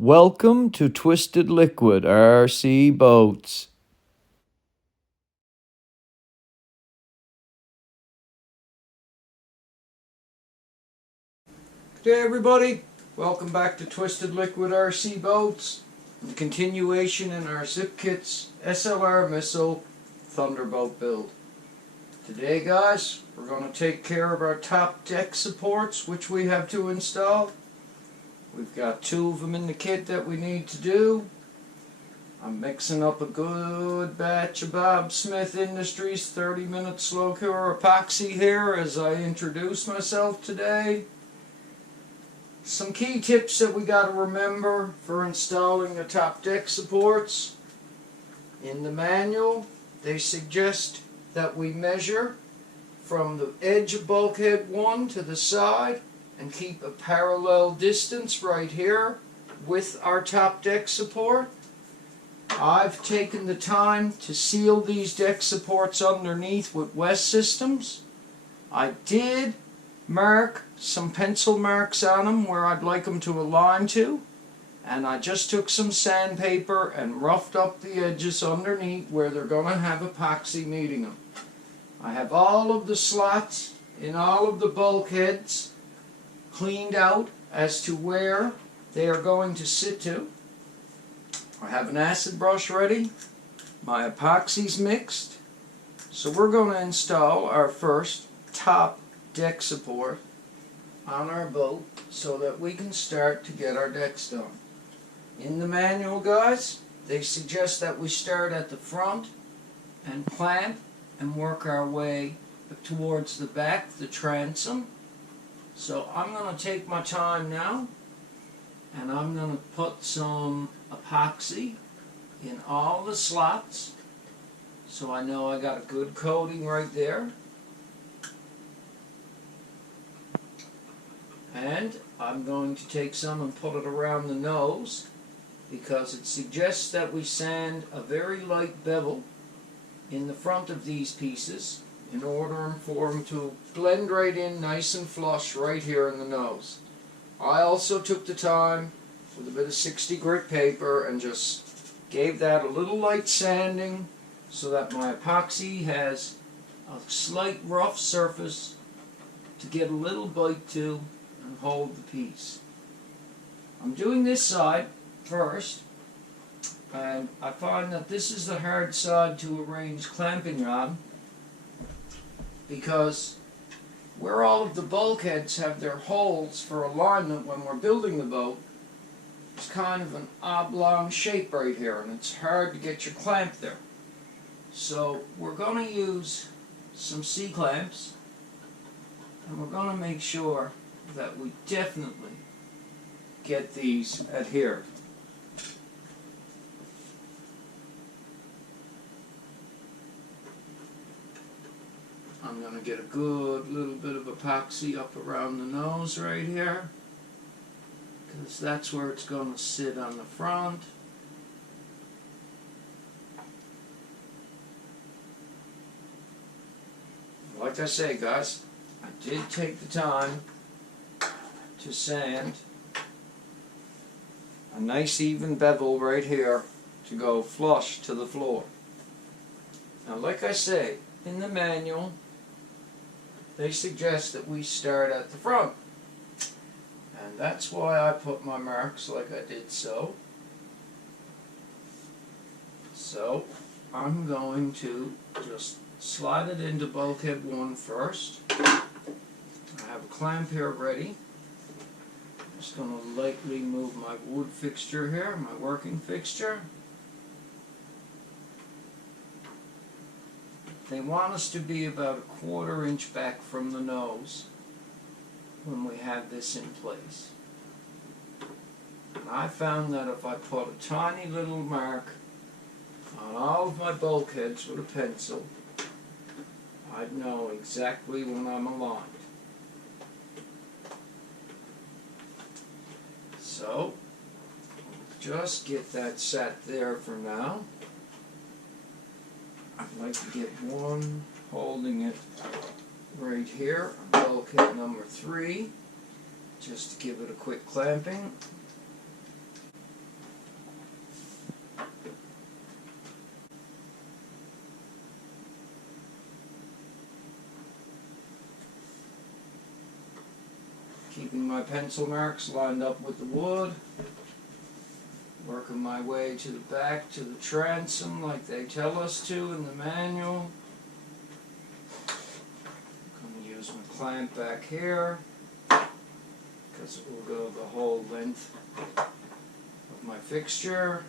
Welcome to Twisted Liquid RC Boats. Good day everybody, welcome back to Twisted Liquid RC Boats, and continuation in our Zippkits SLR missile Thunderboat build. Today guys, we're going to take care of our top deck supports which we have to install. We've got 2 of them in the kit that we need to do. I'm mixing up a good batch of Bob Smith Industries 30-minute slow cure epoxy here as I introduce myself today. Some key tips that we got to remember for installing the top deck supports. In the manual, they suggest that we measure from the edge of bulkhead 1 to the side and keep a parallel distance right here with our top deck support. I've taken the time to seal these deck supports underneath with West Systems. I did mark some pencil marks on them where I'd like them to align to, and I just took some sandpaper and roughed up the edges underneath where they're going to have epoxy meeting them. I have all of the slots in all of the bulkheads cleaned out as to where they are going to sit to. I have an acid brush ready, my epoxy's mixed, so we're going to install our first top deck support on our boat so that we can start to get our decks done. In the manual guys, they suggest that we start at the front and clamp and work our way towards the back, the transom. So I'm going to take my time now and I'm going to put some epoxy in all the slots so I know I got a good coating right there. And I'm going to take some and put it around the nose because it suggests that we sand a very light bevel in the front of these pieces in order for them to blend right in nice and flush right here in the nose. I also took the time with a bit of 60 grit paper and just gave that a little light sanding so that my epoxy has a slight rough surface to get a little bite to and hold the piece. I'm doing this side first, and I find that this is the hard side to arrange clamping on because where all of the bulkheads have their holes for alignment when we're building the boat, it's kind of an oblong shape right here and it's hard to get your clamp there. So we're going to use some C-clamps and we're going to make sure that we definitely get these adhered. I'm going to get a good little bit of epoxy up around the nose right here because that's where it's going to sit on the front. Like I say guys, I did take the time to sand a nice even bevel right here to go flush to the floor. Now like I say, in the manual they suggest that we start at the front, and that's why I put my marks like I did so. So I'm going to just slide it into bulkhead 1 first. I have a clamp here ready. I'm just going to lightly move my wood fixture here, my working fixture. They want us to be about a 1/4 inch back from the nose when we have this in place. And I found that if I put a tiny little mark on all of my bulkheads with a pencil, I'd know exactly when I'm aligned. So, just get that set there for now. I'd like to get one holding it right here on bulkhead number 3, just to give it a quick clamping. Keeping my pencil marks lined up with the wood. Working my way to the back to the transom like they tell us to in the manual. I'm going to use my clamp back here because it will go the whole length of my fixture.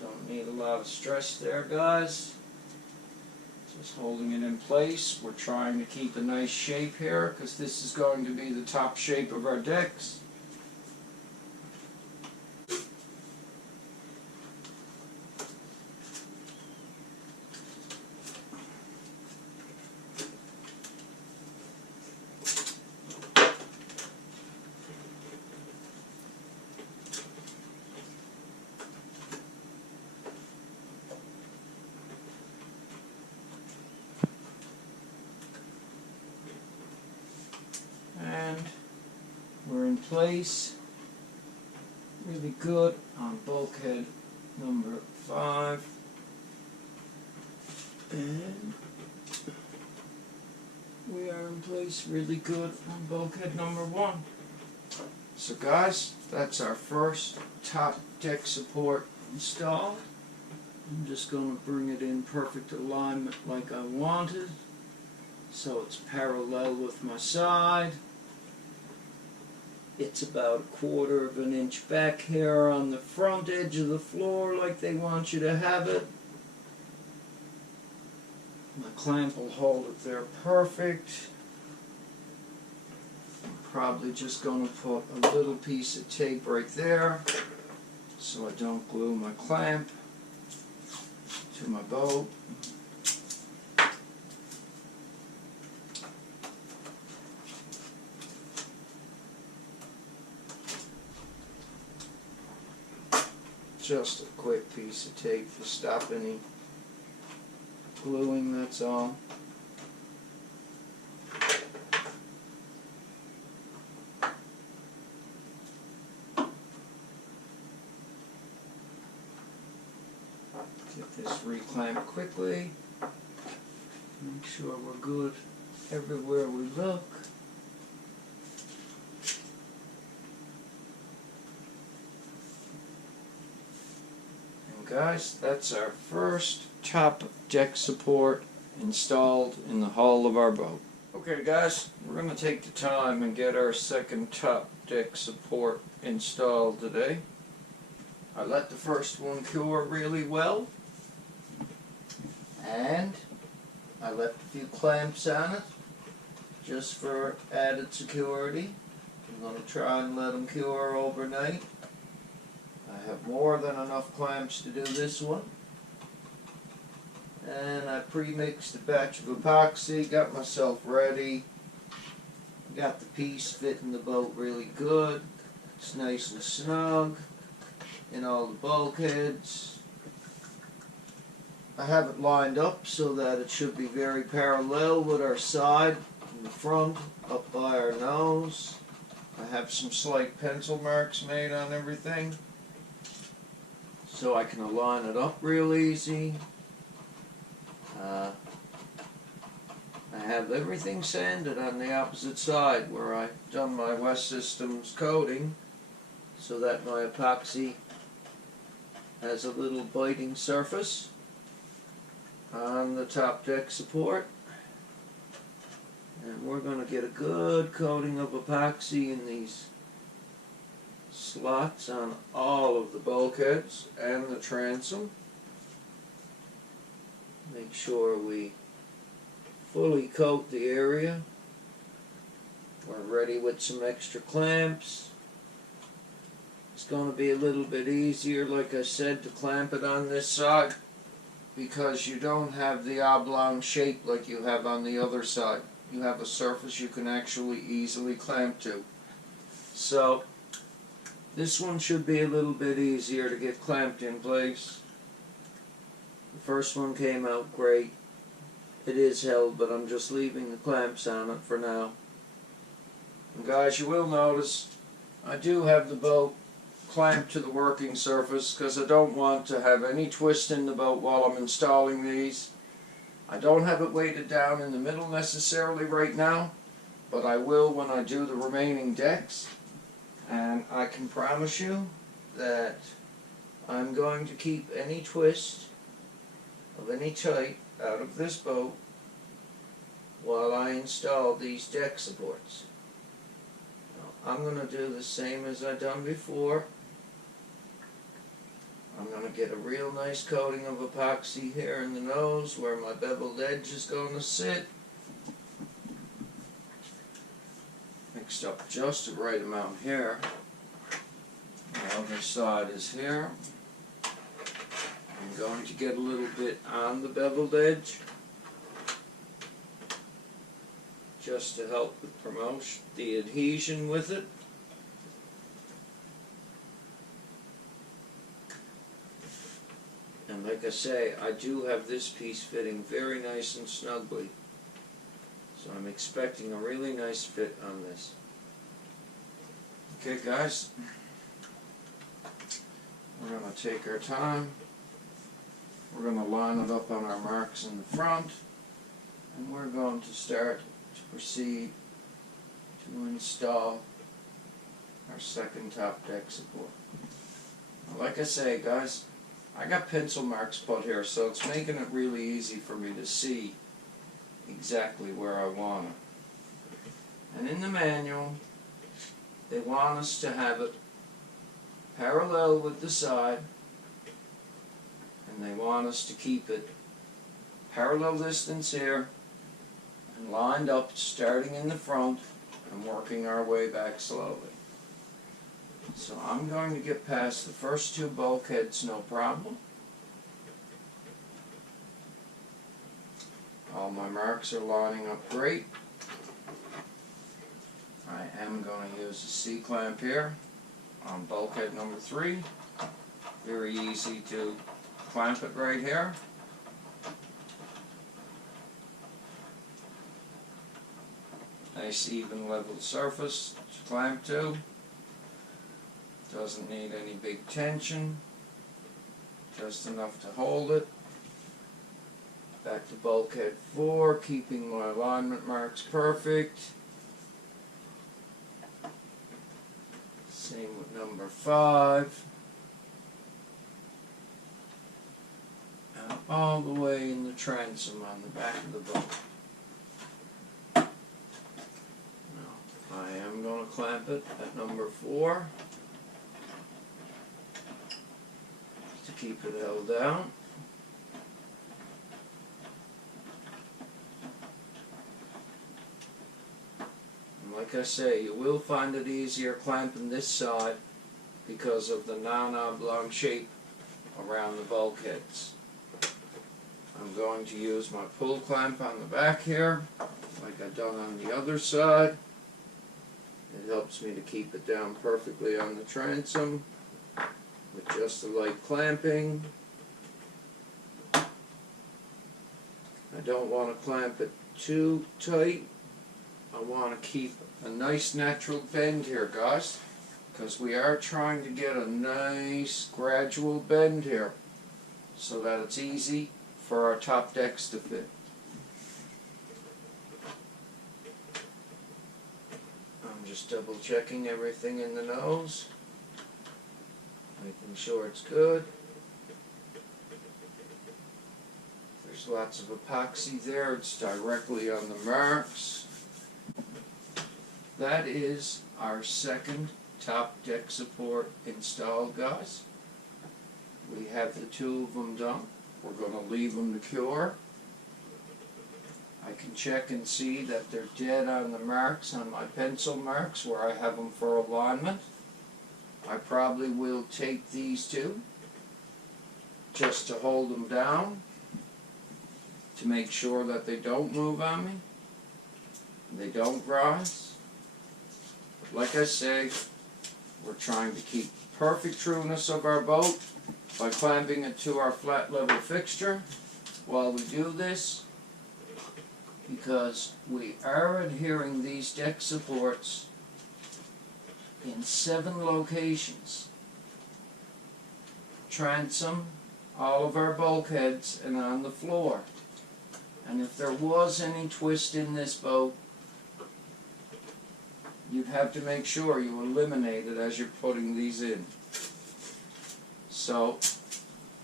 Don't need a lot of stress there, guys. Just holding it in place. We're trying to keep a nice shape here because this is going to be the top shape of our decks. We're in place really good on bulkhead number 5, and we are in place really good on bulkhead number 1. So guys, that's our first top deck support installed. I'm just going to bring it in perfect alignment like I wanted, so it's parallel with my side. It's about 1/4 of an inch back here on the front edge of the floor like they want you to have it. My clamp will hold it there perfect. I'm probably just going to put a little piece of tape right there so I don't glue my clamp to my boat. Just a quick piece of tape to stop any gluing, that's all. Get this reclamped quickly. Make sure we're good everywhere we look. Guys, that's our first top deck support installed in the hull of our boat. Okay guys, we're going to take the time and get our second top deck support installed today. I let the first one cure really well, and I left a few clamps on it just for added security. I'm going to try and let them cure overnight. I have more than enough clamps to do this one. And I pre-mixed a batch of epoxy, got myself ready. Got the piece fitting the boat really good. It's nice and snug in all the bulkheads. I have it lined up so that it should be very parallel with our side in the front, up by our nose. I have some slight pencil marks made on everything, so I can align it up real easy. I have everything sanded on the opposite side where I've done my West Systems coating, so that my epoxy has a little biting surface on the top deck support. And we're going to get a good coating of epoxy in these slots on all of the bulkheads and the transom. Make sure we fully coat the area. We're ready with some extra clamps. It's going to be a little bit easier, like I said, to clamp it on this side because you don't have the oblong shape like you have on the other side. You have a surface you can actually easily clamp to. So this one should be a little bit easier to get clamped in place. The first one came out great. It is held, but I'm just leaving the clamps on it for now. And guys, you will notice I do have the boat clamped to the working surface because I don't want to have any twist in the boat while I'm installing these. I don't have it weighted down in the middle necessarily right now, but I will when I do the remaining decks. And I can promise you that I'm going to keep any twist of any type out of this boat while I install these deck supports. Now, I'm going to do the same as I've done before. I'm going to get a real nice coating of epoxy here in the nose where my beveled edge is going to sit. Mixed up just the right amount here. The other side is here. I'm going to get a little bit on the beveled edge just to help promote the adhesion with it. And like I say, I do have this piece fitting very nice and snugly. So I'm expecting a really nice fit on this. Okay guys, we're going to take our time. We're going to line it up on our marks in the front. And we're going to start to proceed to install our second top deck support. Now, like I say guys, I got pencil marks put here, so it's making it really easy for me to see exactly where I want it. And in the manual, they want us to have it parallel with the side, and they want us to keep it parallel distance here and lined up starting in the front and working our way back slowly. So I'm going to get past the first two bulkheads no problem. All my marks are lining up great. I am going to use a C-clamp here on bulkhead number 3. Very easy to clamp it right here. Nice even level surface to clamp to. Doesn't need any big tension, just enough to hold it. Back to bulkhead 4, keeping my alignment marks perfect. Same with number 5. And all the way in the transom on the back of the boat. Now, I am going to clamp it at number 4. To keep it held down. And like I say, you will find it easier clamping this side because of the non-oblong shape around the bulkheads. I'm going to use my pull clamp on the back here, like I've done on the other side. It helps me to keep it down perfectly on the transom with just a light clamping. I don't want to clamp it too tight. I want to keep a nice natural bend here, guys, because we are trying to get a nice gradual bend here so that it's easy for our top decks to fit. I'm just double checking everything in the nose, making sure it's good. There's lots of epoxy there, it's directly on the marks. That is our second top deck support installed, guys. We have the 2 of them done. We're going to leave them to cure. I can check and see that they're dead on the marks, on my pencil marks where I have them for alignment. I probably will take these 2 just to hold them down to make sure that they don't move on me, they don't rise. But like I say, we're trying to keep perfect trueness of our boat by clamping it to our flat level fixture while we do this, because we are adhering these deck supports in 7 locations. Transom, all of our bulkheads, and on the floor. And if there was any twist in this boat, you'd have to make sure you eliminate it as you're putting these in. So,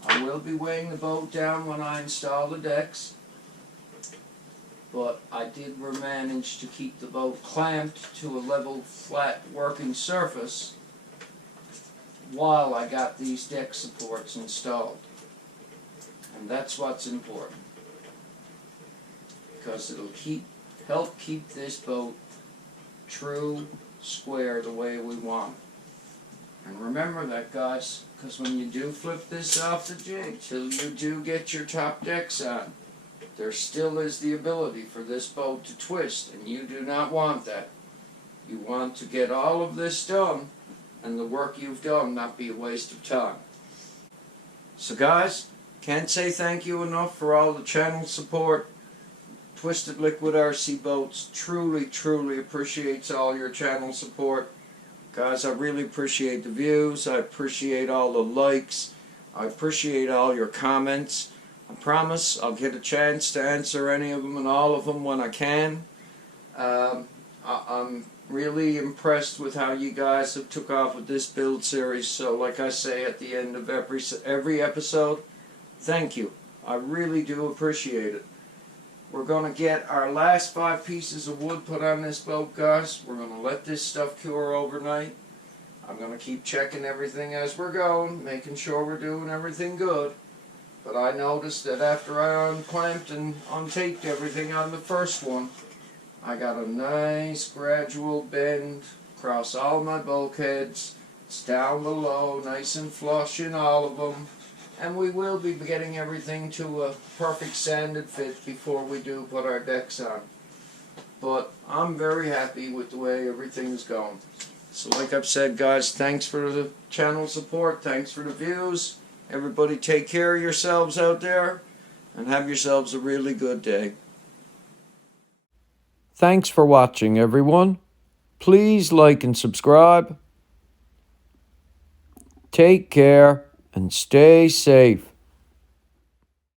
I will be weighing the boat down when I install the decks, but I did manage to keep the boat clamped to a level, flat working surface while I got these deck supports installed. And that's what's important, because it'll help keep this boat true, square, the way we want it. And remember that, guys, because when you do flip this off the jig, till you do get your top decks on, there still is the ability for this boat to twist, and you do not want that. You want to get all of this done, and the work you've done not be a waste of time. So guys, can't say thank you enough for all the channel support. Twisted Liquid RC Boats truly appreciates all your channel support. Guys, I really appreciate the views. I appreciate all the likes. I appreciate all your comments. I promise I'll get a chance to answer any of them and all of them when I can. I'm really impressed with how you guys have took off with this build series. So like I say at the end of every episode, thank you. I really do appreciate it. We're going to get our last 5 pieces of wood put on this boat, guys. We're going to let this stuff cure overnight. I'm going to keep checking everything as we're going, making sure we're doing everything good. But I noticed that after I unclamped and untaped everything on the first one, I got a nice gradual bend across all my bulkheads. It's down below, nice and flush in all of them. And we will be getting everything to a perfect sanded fit before we do put our decks on. But I'm very happy with the way everything's going. So like I've said, guys, thanks for the channel support. Thanks for the views. Everybody take care of yourselves out there and have yourselves a really good day. Thanks for watching, everyone. Please like and subscribe. Take care and stay safe.